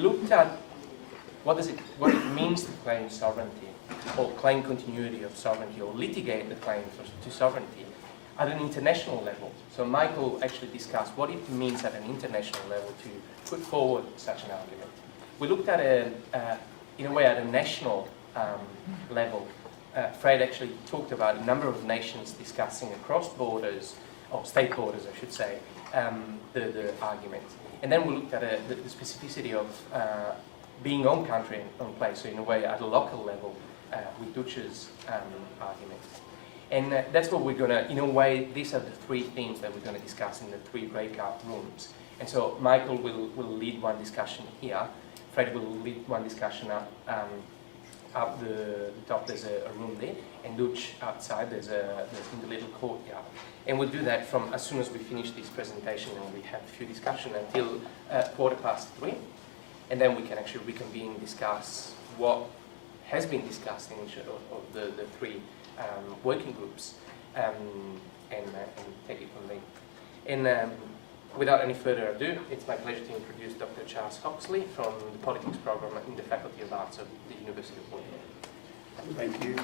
looked at what it means to claim sovereignty, or claim continuity of sovereignty, or litigate the claim to sovereignty at an international level. So Michael actually discussed what it means at an international level to put forward such an argument. We looked at in a way, at a national level. Fred actually talked about a number of nations discussing across borders, or state borders, I should say, the argument. And then we looked at the specificity of being on country and on place, so in a way, at a local level, with Dutch's argument. And that's what we're going to, in a way, these are the three themes that we're going to discuss in the three breakout rooms. And so Michael will lead one discussion here, Fred will lead one discussion up the top, there's a room there, and Dutch outside, there's in the little courtyard. And we'll do that from as soon as we finish this presentation, and we have a few discussions until 3:15. And then we can actually reconvene and discuss what has been discussed in each of the three working groups, and take it from there. And without any further ado, it's my pleasure to introduce Dr. Charles Hawksley from the Politics Program in the Faculty of Arts of the University of Waitangi. Thank you.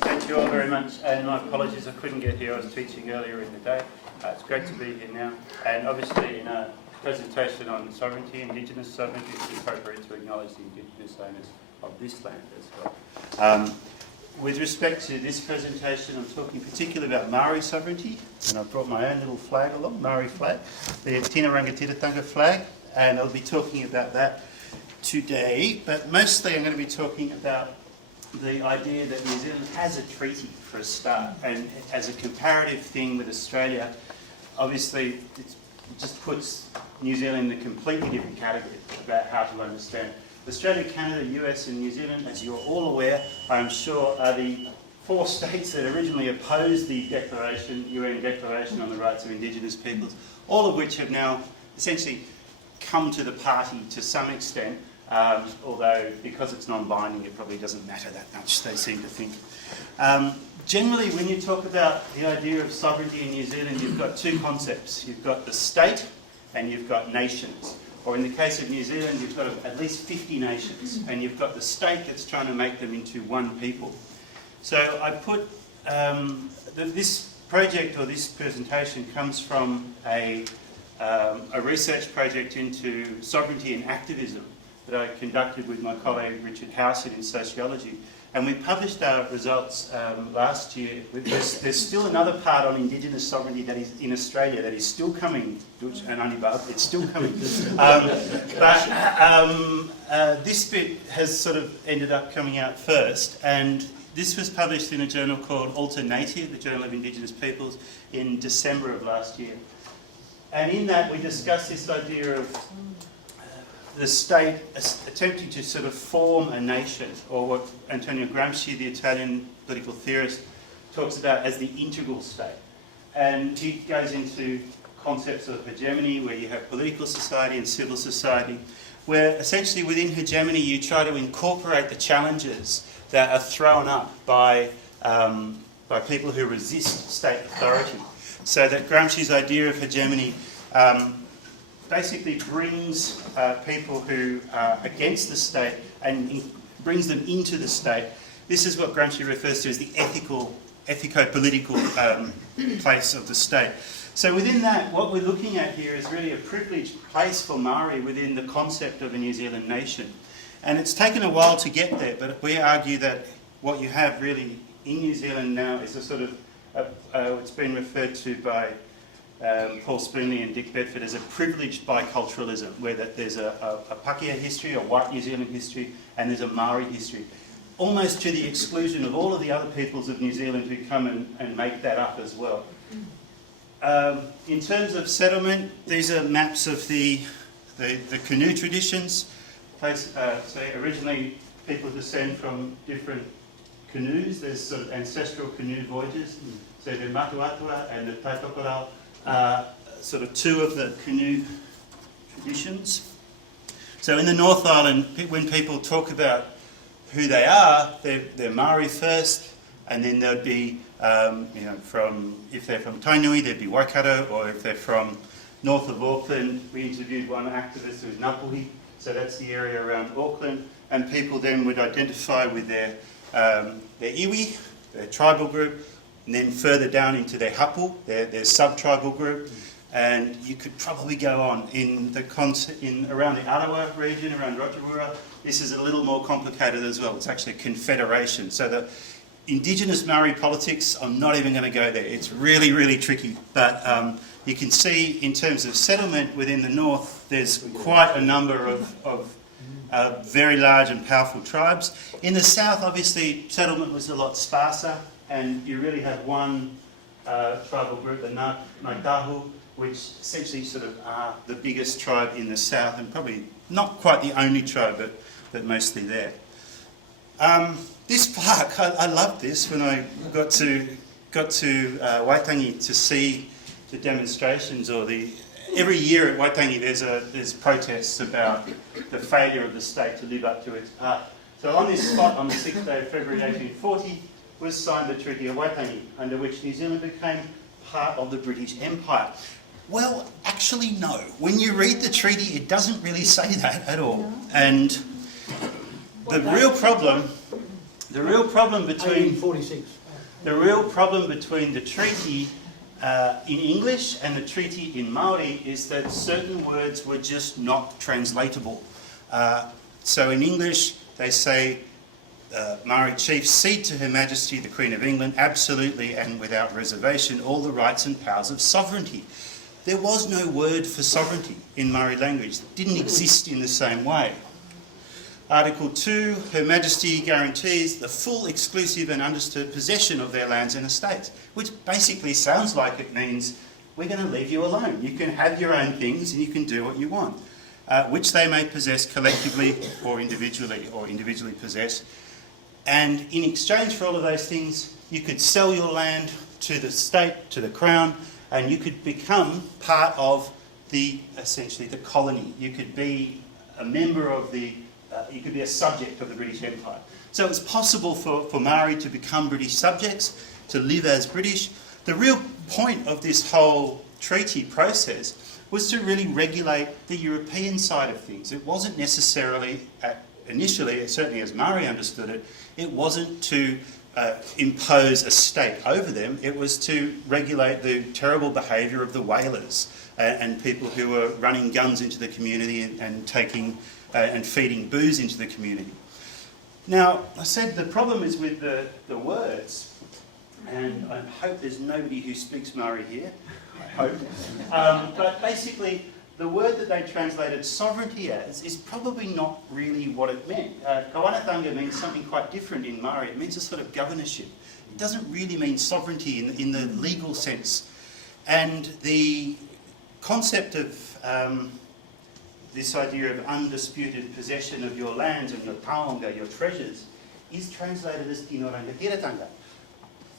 Thank you all very much, and my apologies I couldn't get here. I was teaching earlier in the day. It's great to be here now, and obviously in a presentation on sovereignty, Indigenous sovereignty, it's appropriate to acknowledge the Indigenous owners of this land as well. With respect to this presentation, I'm talking particularly about Maori sovereignty, and I've brought my own little flag along, Maori flag, the Tina Rangatiratanga flag, and I'll be talking about that today, but mostly I'm going to be talking about the idea that New Zealand has a treaty for a start, and as a comparative thing with Australia, obviously it just puts New Zealand in a completely different category about how to understand. Australia, Canada, US and New Zealand, as you're all aware, I'm sure, are the four states that originally opposed the declaration, UN Declaration on the Rights of Indigenous Peoples, all of which have now essentially come to the party to some extent, although because it's non-binding it probably doesn't matter that much, they seem to think. Generally, when you talk about the idea of sovereignty in New Zealand, you've got two concepts. You've got the state and you've got nations. Or in the case of New Zealand, you've got at least 50 nations, and you've got the state that's trying to make them into one people. So I put this project, or this presentation, comes from a research project into sovereignty and activism that I conducted with my colleague Richard Howson in sociology. And we published our results last year. There's still another part on Indigenous sovereignty that is in Australia that is still coming, Dutch and Anibab, it's still coming. This bit has sort of ended up coming out first, and this was published in a journal called Alternative, the Journal of Indigenous Peoples, in December of last year. And in that we discussed this idea of the state attempting to sort of form a nation, or what Antonio Gramsci, the Italian political theorist, talks about as the integral state. And he goes into concepts of hegemony, where you have political society and civil society, where essentially within hegemony you try to incorporate the challenges that are thrown up by people who resist state authority. So that Gramsci's idea of hegemony basically brings people who are against the state and brings them into the state. This is what Gramsci refers to as the ethico-political place of the state. So within that, what we're looking at here is really a privileged place for Maori within the concept of a New Zealand nation. And it's taken a while to get there, but we argue that what you have really in New Zealand now is a sort of, it's been referred to by Paul Spoonley and Dick Bedford as a privileged biculturalism, where that there's a Pakeha history, a white New Zealand history, and there's a Maori history, almost to the exclusion of all of the other peoples of New Zealand who come and make that up as well. In terms of settlement, these are maps of the canoe traditions. So originally people descend from different canoes. There's sort of ancestral canoe voyages. So the Matuatua and the Taitokorau are sort of two of the canoe traditions. So in the North Island, when people talk about who they are, they're Maori first, and then there'd be, if they're from Tainui, there'd be Waikato, or if they're from north of Auckland, we interviewed one activist who was Ngāpuhi, so that's the area around Auckland, and people then would identify with their iwi, their tribal group, and then further down into their hapu, their sub-tribal group, and you could probably go on in around the Arawa region, around Rotorua. This is a little more complicated as well. It's actually a confederation. So the Indigenous Maori politics, I'm not even going to go there. It's really, really tricky. But you can see in terms of settlement within the north, there's quite a number of very large and powerful tribes. In the south, obviously, settlement was a lot sparser, and you really have one tribal group, the Tūhoe, which essentially sort of are the biggest tribe in the south, and probably not quite the only tribe, but mostly there. This plaque, I loved this when I got to Waitangi to see the demonstrations, or every year at Waitangi there's protests about the failure of the state to live up to its part. So on this spot, on the 6th day of February 1840, was signed the Treaty of Waitangi, under which New Zealand became part of the British Empire. Well, actually no. When you read the treaty, it doesn't really say that at all. No. And the real problem between 1846. The real problem between the treaty in English and the treaty in Māori is that certain words were just not translatable. So in English, they say, Maori chief, cede to Her Majesty the Queen of England absolutely and without reservation all the rights and powers of sovereignty. There was no word for sovereignty in Maori language. It didn't exist in the same way. Article 2, Her Majesty guarantees the full, exclusive and undisturbed possession of their lands and estates, which basically sounds like it means we're going to leave you alone. You can have your own things and you can do what you want, which they may possess collectively or individually possess. And in exchange for all of those things, you could sell your land to the state, to the Crown, and you could become part of essentially the colony. You could be a member of you could be a subject of the British Empire. So it was possible for Maori to become British subjects, to live as British. The real point of this whole treaty process was to really regulate the European side of things. It wasn't necessarily, initially, certainly as Maori understood it, it wasn't to impose a state over them. It was to regulate the terrible behaviour of the whalers and people who were running guns into the community and taking and feeding booze into the community. Now, I said the problem is with the words, and I hope there's nobody who speaks Maori here, I hope. But basically, the word that they translated sovereignty as is probably not really what it meant. Kawanatanga means something quite different in Māori. It means a sort of governorship. It doesn't really mean sovereignty in the legal sense. And the concept of this idea of undisputed possession of your lands and your taonga, your treasures, is translated as Tino Rangatiratanga.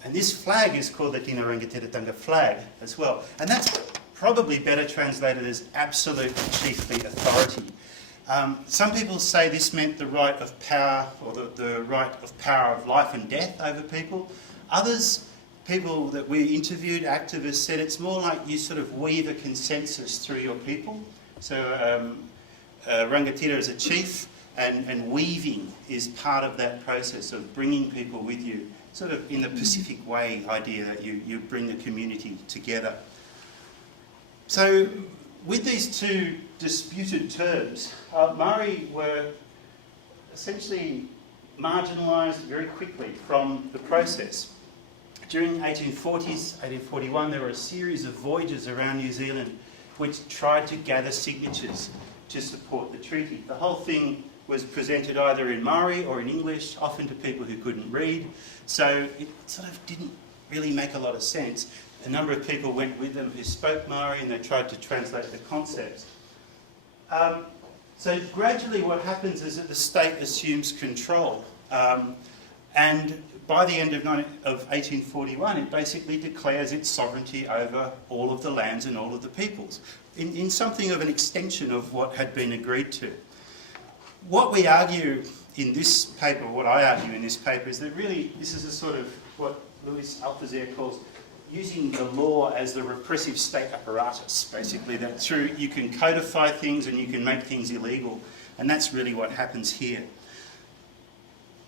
And this flag is called the Tino Rangatiratanga flag as well. And that's probably better translated as absolute chiefly authority. Some people say this meant the right of power, or the right of power of life and death over people. Others, people that we interviewed, activists, said it's more like you sort of weave a consensus through your people. So Rangatira is a chief, and weaving is part of that process of bringing people with you, sort of in the Pacific Way idea that you bring the community together. So with these two disputed terms, Maori were essentially marginalised very quickly from the process. During 1840s, 1841, there were a series of voyages around New Zealand which tried to gather signatures to support the treaty. The whole thing was presented either in Maori or in English, often to people who couldn't read, so it sort of didn't really make a lot of sense. A number of people went with them who spoke Maori, and they tried to translate the concepts. So gradually what happens is that the state assumes control, and by the end of 1841 it basically declares its sovereignty over all of the lands and all of the peoples, in something of an extension of what had been agreed to. What we argue in this paper, what I argue in this paper, is that really this is a sort of what Luis Althusser calls using the law as the repressive state apparatus, basically, that through you can codify things and you can make things illegal, and that's really what happens here.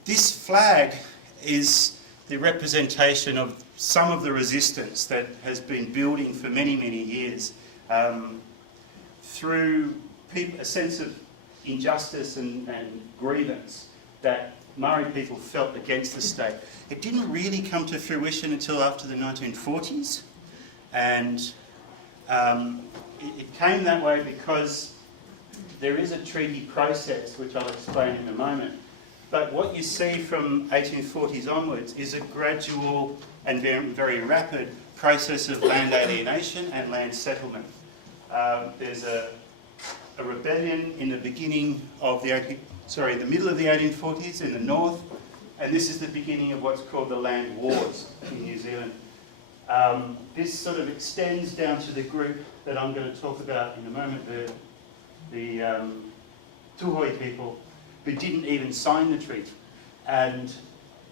This flag is the representation of some of the resistance that has been building for many, many years through a sense of injustice and grievance that Maori people felt against the state. It didn't really come to fruition until after the 1940s, and it came that way because there is a treaty process, which I'll explain in a moment. But what you see from 1840s onwards is a gradual and very, very rapid process of land alienation and land settlement. There's a rebellion in the beginning of the middle of the 1840s in the north, and this is the beginning of what's called the land wars in New Zealand. This sort of extends down to the group that I'm going to talk about in a moment, the Tūhoe people, who didn't even sign the treaty. And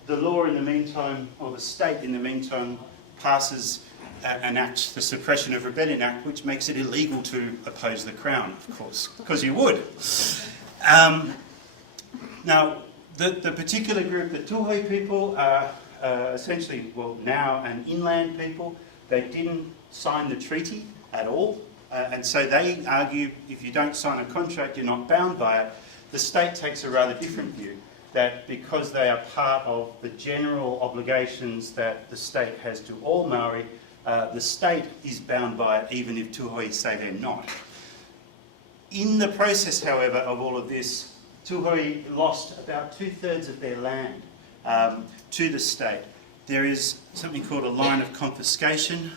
the law in the meantime, or the state in the meantime, passes an act, the Suppression of Rebellion Act, which makes it illegal to oppose the Crown, of course, because you would. Now, the particular group, the Tūhoe people, are essentially, well, now an inland people. They didn't sign the treaty at all, and so they argue if you don't sign a contract, you're not bound by it. The state takes a rather different view, that because they are part of the general obligations that the state has to all Maori, the state is bound by it even if Tūhoe say they're not. In the process, however, of all of this, Tūhoe lost about 2/3 of their land to the state. There is something called a line of confiscation,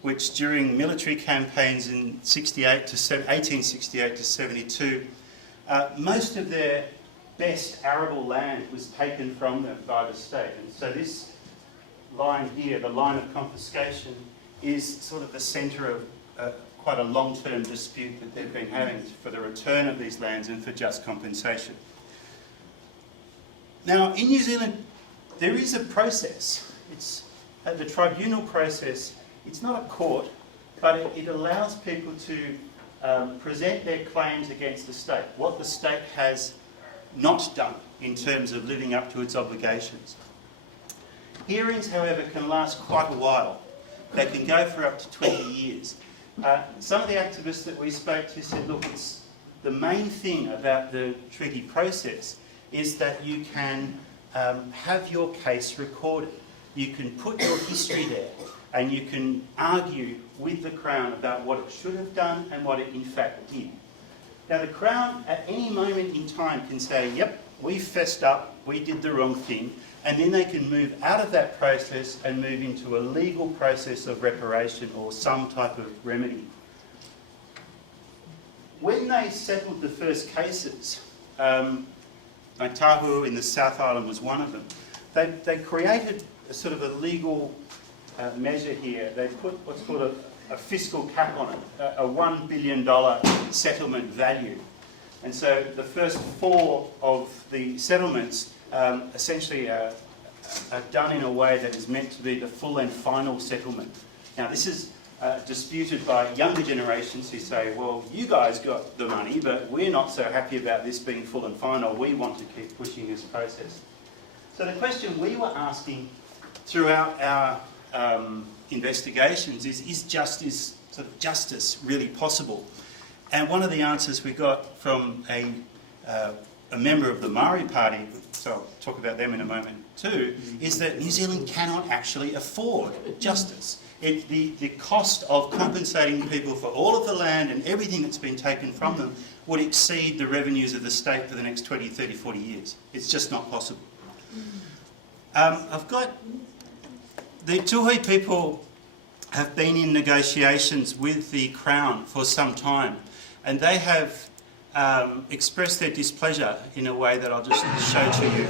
which during military campaigns in 1868 to 72, most of their best arable land was taken from them by the state. And so this line here, the line of confiscation, is sort of the centre of quite a long-term dispute that they've been having for the return of these lands and for just compensation. Now, in New Zealand, there is a process. It's the tribunal process. It's not a court, but it allows people to present their claims against the state, what the state has not done in terms of living up to its obligations. Hearings, however, can last quite a while. They can go for up to 20 years. Some of the activists that we spoke to said, look, the main thing about the treaty process is that you can have your case recorded. You can put your history there, and you can argue with the Crown about what it should have done and what it in fact did. Now the Crown at any moment in time can say, yep, we fessed up, we did the wrong thing, and then they can move out of that process and move into a legal process of reparation or some type of remedy. When they settled the first cases, Tūhoe in the South Island was one of them, they created a sort of a legal measure here. They put what's called a fiscal cap on it, a $1 billion settlement value. And so the first 4 of the settlements essentially are done in a way that is meant to be the full and final settlement. Now this is disputed by younger generations who say, well, you guys got the money, but we're not so happy about this being full and final. We want to keep pushing this process. So the question we were asking throughout our investigations is justice really possible? And one of the answers we got from a member of the Maori Party, so I'll talk about them in a moment too, is that New Zealand cannot actually afford justice. The cost of compensating people for all of the land and everything that's been taken from them would exceed the revenues of the state for the next 20, 30, 40 years. It's just not possible. The Tūhoe people have been in negotiations with the Crown for some time, and they have expressed their displeasure in a way that I'll just show to you.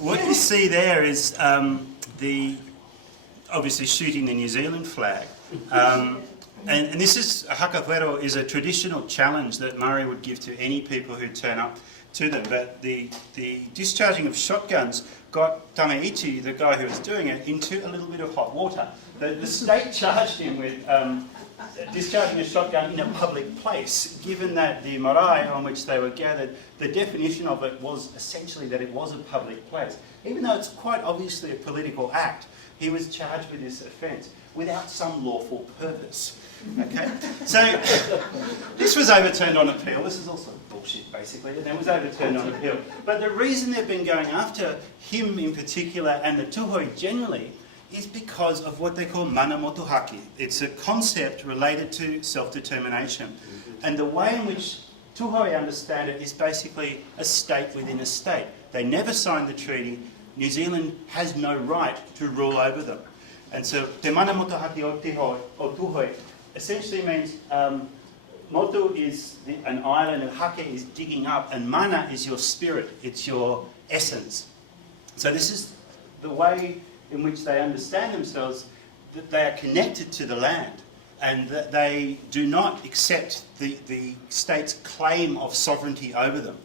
What you see there is the obviously shooting the New Zealand flag. And this is, a hakapuero is a traditional challenge that Māori would give to any people who turn up to them. But the discharging of shotguns got Tameichi, the guy who was doing it, into a little bit of hot water. The state charged him with discharging a shotgun in a public place, given that the marae on which they were gathered, the definition of it was essentially that it was a public place. Even though it's quite obviously a political act, he was charged with this offence without some lawful purpose. Okay, so this was overturned on appeal. This is also bullshit, basically, and it was overturned on appeal. But the reason they've been going after him in particular and the Tūhoe generally is because of what they call mana motuhake. It's a concept related to self-determination. And the way in which Tūhoe understand it is basically a state within a state. They never signed the treaty. New Zealand has no right to rule over them. And so te mana motuhake o Tūhoe essentially means motu is an island and hake is digging up, and mana is your spirit, it's your essence. So this is the way in which they understand themselves, that they are connected to the land and that they do not accept the state's claim of sovereignty over them.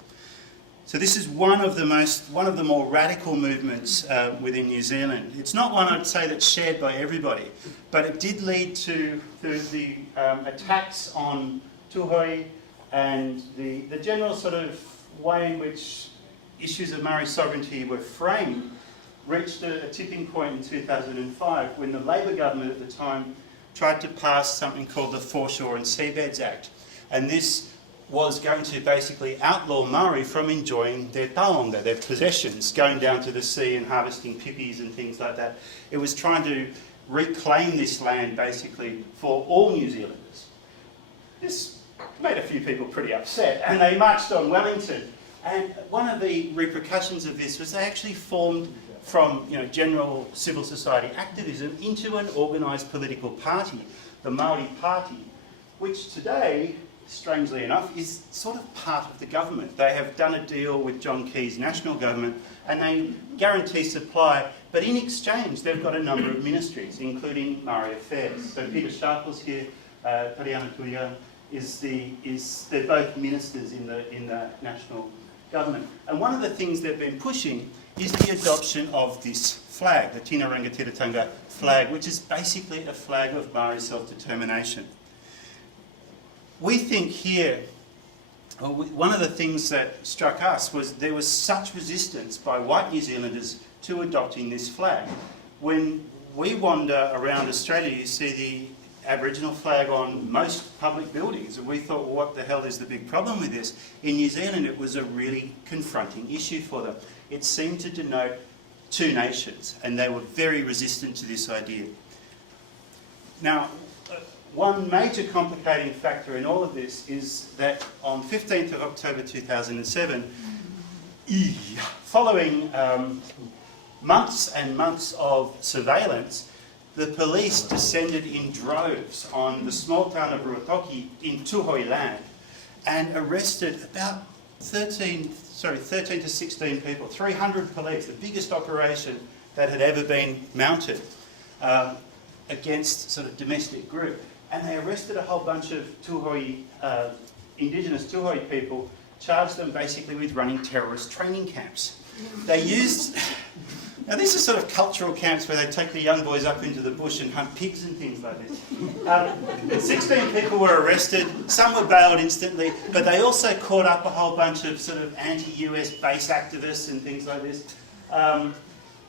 So this is one of the more radical movements within New Zealand. It's not one I'd say that's shared by everybody, but it did lead to the attacks on Tūhoe and the general sort of way in which issues of Maori sovereignty were framed reached a tipping point in 2005 when the Labour government at the time tried to pass something called the Foreshore and Seabeds Act. And this was going to basically outlaw Māori from enjoying their taonga, their possessions, going down to the sea and harvesting pipis and things like that. It was trying to reclaim this land basically for all New Zealanders. This made a few people pretty upset, and they marched on Wellington. And one of the repercussions of this was they actually formed from general civil society activism into an organised political party, the Māori Party, which today, strangely enough, is sort of part of the government. They have done a deal with John Key's national government and they guarantee supply, but in exchange they've got a number of ministries, including Māori Affairs. So Peter Sharple's here, Tariana Tuia, they're both ministers in the national government. And one of the things they've been pushing is the adoption of this flag, the Tina Rangatiratanga flag, which is basically a flag of Māori self-determination. We think here, one of the things that struck us was there was such resistance by white New Zealanders to adopting this flag. When we wander around Australia, you see the Aboriginal flag on most public buildings, and we thought, well, what the hell is the big problem with this? In New Zealand, it was a really confronting issue for them. It seemed to denote two nations, and they were very resistant to this idea. Now, one major complicating factor in all of this is that on 15th of October 2007, following months and months of surveillance, the police descended in droves on the small town of Ruatoki in Tūhoe land and arrested about 13 to 16 people, 300 police, the biggest operation that had ever been mounted against sort of domestic group. And they arrested a whole bunch of Tūhoe, indigenous Tūhoe people, charged them basically with running terrorist training camps. They used... Now these are sort of cultural camps where they take the young boys up into the bush and hunt pigs and things like this. 16 people were arrested, some were bailed instantly, but they also caught up a whole bunch of sort of anti-US base activists and things like this.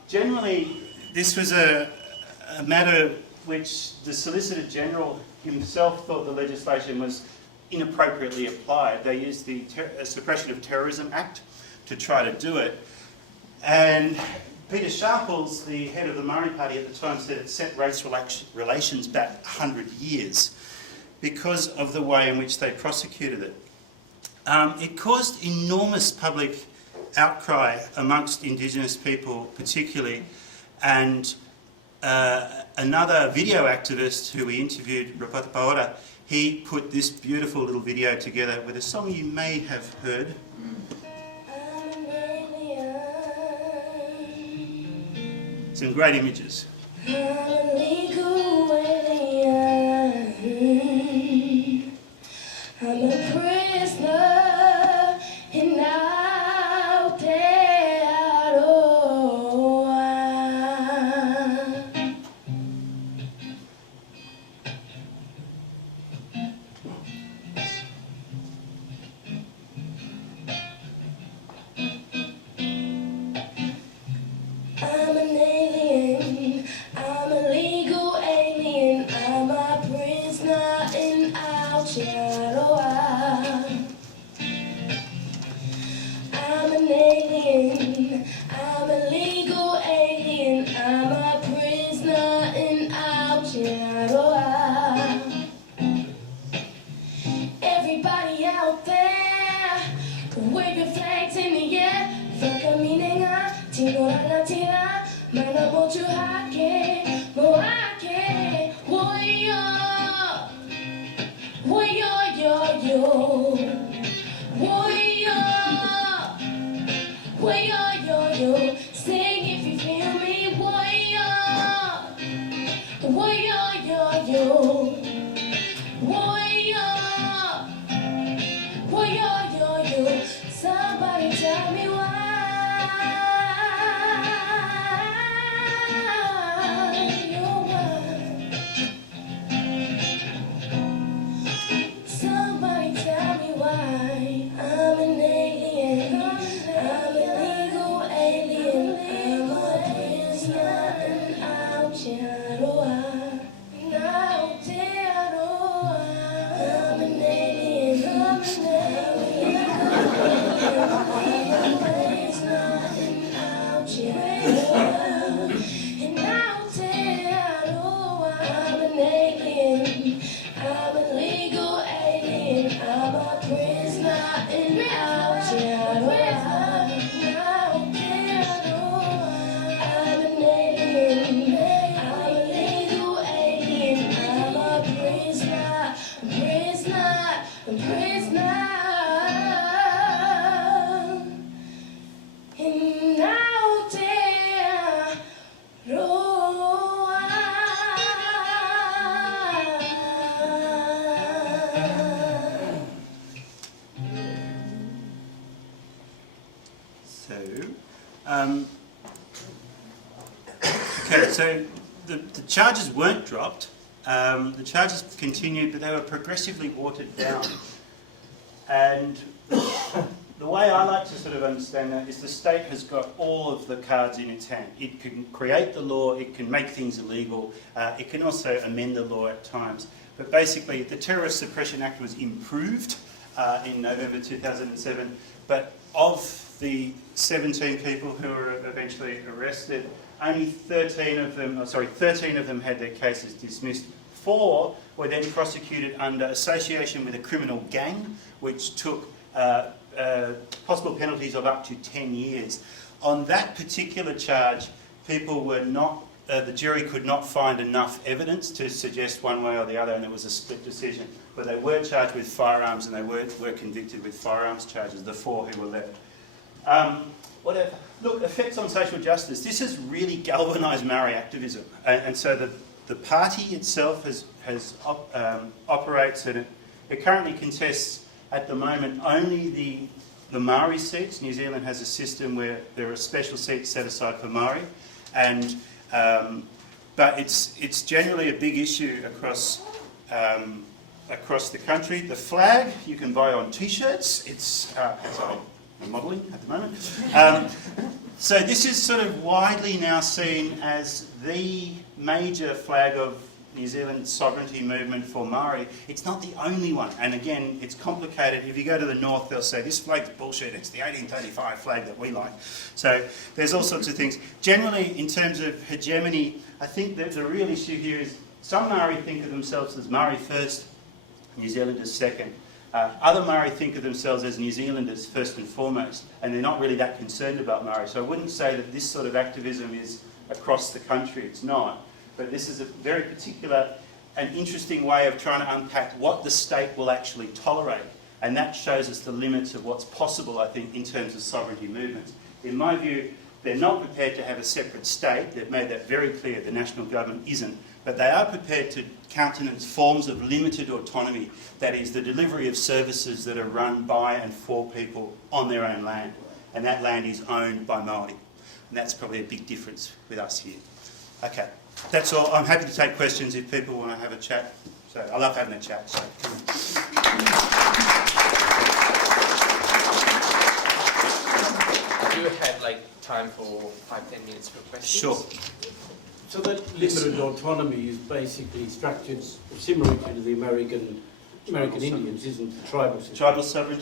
Generally, this was a matter which the Solicitor General himself thought the legislation was inappropriately applied. They used the Suppression of Terrorism Act to try to do it. And Peter Sharples, the head of the Māori Party at the time, said it set race relations back 100 years because of the way in which they prosecuted it. It caused enormous public outcry amongst Indigenous people particularly, and another video activist who we interviewed, Rapata Paora, he put this beautiful little video together with a song you may have heard. some great images. I'm a legal alien. I'm a prisoner in Aotearoa. I'm an alien, I'm a legal alien, I'm a prisoner in Aotearoa. I'm an alien, I'm a legal alien, I'm a prisoner in Aotearoa. Everybody out there, wave your flags in the air. Whakaminenga, tingorana tira, mana mo Tūhoe, moake, woyo, woyo, yo, yo, woyo, woyo, yo, yo. Sing if you feel me, woyo, woyo, yo, yo, woyo, woyo, yo, yo. Somebody tell me why. Somebody tell me why. I'm an alien. I'm a legal alien. I'm a prisoner in Aotearoa. In Aotearoa. I'm an alien. I'm a legal alien. I'm a prisoner in Aotearoa. In Aotearoa. I'm an alien. I'm a legal alien. I'm a prisoner in Aotearoa. I'm an alien. I'm a legal alien. I'm a prisoner, prisoner, prisoner in Aotearoa. So the charges weren't dropped. The charges continued, but they were progressively watered down. And the way I like to sort of understand that is the state has got all of the cards in its hand. It can create the law, it can make things illegal, it can also amend the law at times. But basically, the Terrorist Suppression Act was improved in November 2007, but of the 17 people who were eventually arrested, only 13 of them had their cases dismissed. 4 were then prosecuted under association with a criminal gang, which took possible penalties of up to 10 years. On that particular charge, people were not, the jury could not find enough evidence to suggest one way or the other, and it was a split decision. But they were charged with firearms, and they were convicted with firearms charges, the 4 who were left. Whatever. Look, effects on social justice. This has really galvanised Maori activism, and so the party itself operates, and it currently contests at the moment only the Maori seats. New Zealand has a system where there are special seats set aside for Maori, and but it's generally a big issue across the country. The flag you can buy on T-shirts. It's as I'm modelling at the moment. So this is sort of widely now seen as the major flag of New Zealand's sovereignty movement for Māori. It's not the only one, and again, it's complicated. If you go to the north, they'll say, this flag's bullshit, it's the 1835 flag that we like. So there's all sorts of things. Generally, in terms of hegemony, I think that the real issue here is some Māori think of themselves as Māori first, New Zealanders second. Other Māori think of themselves as New Zealanders first and foremost, and they're not really that concerned about Māori. So I wouldn't say that this sort of activism is across the country, it's not. But this is a very particular and interesting way of trying to unpack what the state will actually tolerate. And that shows us the limits of what's possible, I think, in terms of sovereignty movements. In my view, They're not prepared to have a separate state. They've made that very clear. The national government isn't. But they are prepared to countenance forms of limited autonomy, that is, the delivery of services that are run by and for people on their own land. And that land is owned by Māori. And that's probably a big difference with us here. Okay, that's all. I'm happy to take questions if people want to have a chat. So I love having a chat. So come on. Do you have like time for 5-10 minutes for questions? Sure. So that limited autonomy is basically structured similarly to the American Indians, isn't it? Tribal system. Tribal sovereignty.